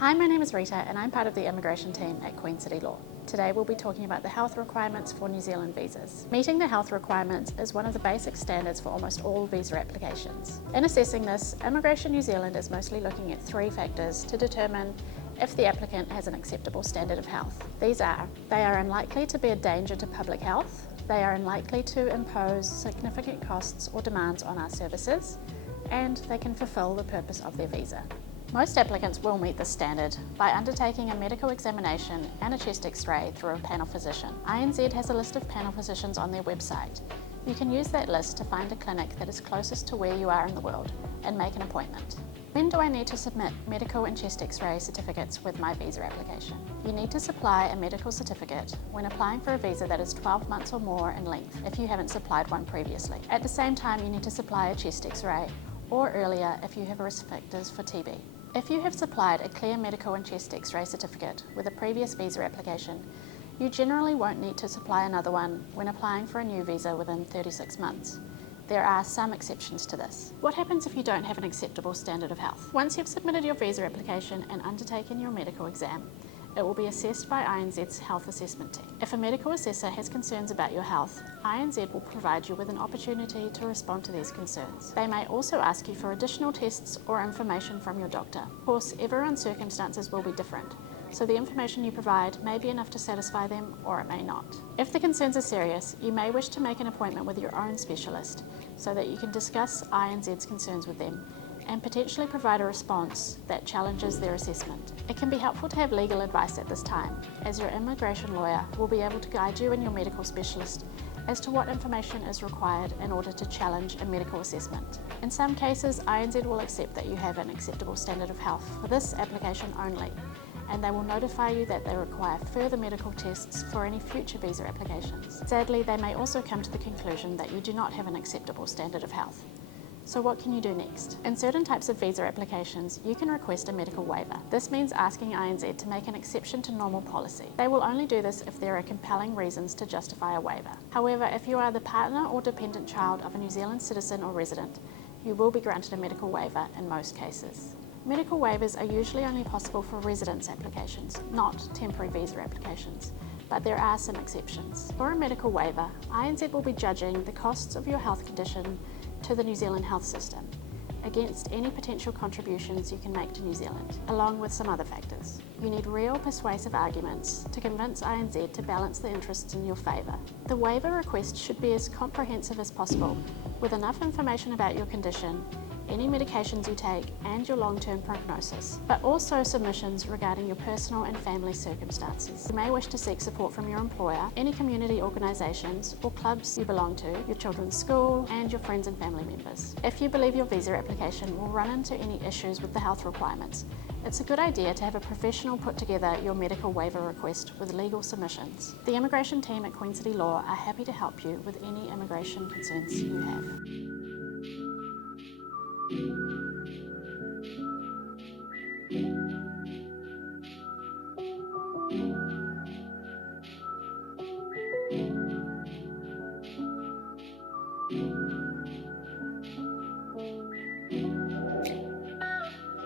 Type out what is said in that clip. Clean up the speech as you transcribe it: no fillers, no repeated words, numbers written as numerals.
Hi, my name is Rita and I'm part of the immigration team at Queen City Law. Today we'll be talking about the health requirements for New Zealand visas. Meeting the health requirements is one of the basic standards for almost all visa applications. In assessing this, Immigration New Zealand is mostly looking at three factors to determine if the applicant has an acceptable standard of health. These are: they are unlikely to be a danger to public health, they are unlikely to impose significant costs or demands on our services, and they can fulfil the purpose of their visa. Most applicants will meet this standard by undertaking a medical examination and a chest x-ray through a panel physician. INZ has a list of panel physicians on their website. You can use that list to find a clinic that is closest to where you are in the world and make an appointment. When do I need to submit medical and chest x-ray certificates with my visa application? You need to supply a medical certificate when applying for a visa that is 12 months or more in length if you haven't supplied one previously. At the same time, you need to supply a chest x-ray or earlier if you have risk factors for TB. If you have supplied a clear medical and chest x-ray certificate with a previous visa application, you generally won't need to supply another one when applying for a new visa within 36 months. There are some exceptions to this. What happens if you don't have an acceptable standard of health? Once you've submitted your visa application and undertaken your medical exam, it will be assessed by INZ's health assessment team. If a medical assessor has concerns about your health, INZ will provide you with an opportunity to respond to these concerns. They may also ask you for additional tests or information from your doctor. Of course, everyone's circumstances will be different, so the information you provide may be enough to satisfy them or it may not. If the concerns are serious, you may wish to make an appointment with your own specialist so that you can discuss INZ's concerns with them and potentially provide a response that challenges their assessment. It can be helpful to have legal advice at this time, as your immigration lawyer will be able to guide you and your medical specialist as to what information is required in order to challenge a medical assessment. In some cases, INZ will accept that you have an acceptable standard of health for this application only, and they will notify you that they require further medical tests for any future visa applications. Sadly, they may also come to the conclusion that you do not have an acceptable standard of health. So what can you do next? In certain types of visa applications, you can request a medical waiver. This means asking INZ to make an exception to normal policy. They will only do this if there are compelling reasons to justify a waiver. However, if you are the partner or dependent child of a New Zealand citizen or resident, you will be granted a medical waiver in most cases. Medical waivers are usually only possible for residence applications, not temporary visa applications, but there are some exceptions. For a medical waiver, INZ will be judging the costs of your health condition to the New Zealand health system against any potential contributions you can make to New Zealand, along with some other factors. You need real persuasive arguments to convince INZ to balance the interests in your favour. The waiver request should be as comprehensive as possible, with enough information about your condition, any medications you take, and your long-term prognosis, but also submissions regarding your personal and family circumstances. You may wish to seek support from your employer, any community organisations or clubs you belong to, your children's school, and your friends and family members. If you believe your visa application will run into any issues with the health requirements, it's a good idea to have a professional put together your medical waiver request with legal submissions. The immigration team at Queen City Law are happy to help you with any immigration concerns you have.